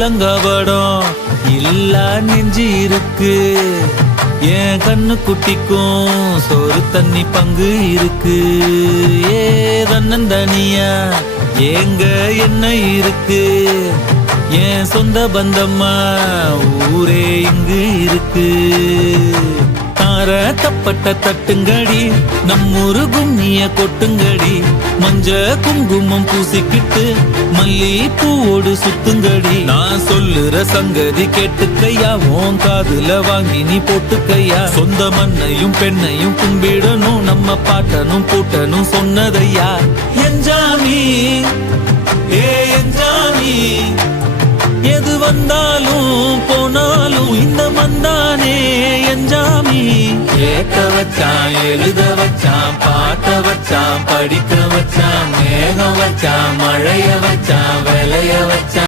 கள்ளங்கபடம் இல்லா நெஞ்சு இருக்கு. என் கண்ணு குட்டிக்கும் சோறு தண்ணி பங்கு இருக்கு. ஏ தன்னந்தனியா ஏங்க என்ன இருக்கு. என் சொந்த பந்தம்மா ஊரே இங்கு இருக்கு. தார தப்பட்ட தட்டுங்கடி நம்மூரு கும்மிய கொட்டுங்கடி. மஞ்ச குங்குமம் பூசிக்கிட்டு மல்லி பூவோடு சுத்துங்கடி. நான் சொல்லுற சங்கதி கேட்டுக்கையா, உன் காதுல வாங்கி நீ போட்டுக்கையா. சொந்த மண்ணையும் பெண்ணையும் கும்பிடணும், நம்ம பாட்டனும் பூட்டனும் சொன்னதையா. என்ஜாமி ஏ என்ஜாமி, எது வந்தாலும் போனாலும் இந்த மந்தானே என்ஜாமி. கேட்க வச்சான், எழுத வச்சான், பாட்ட வச்சான், படிக்க வச்சான், மேகம் வச்சான், மழைய வச்சான், விளைய வச்சான்.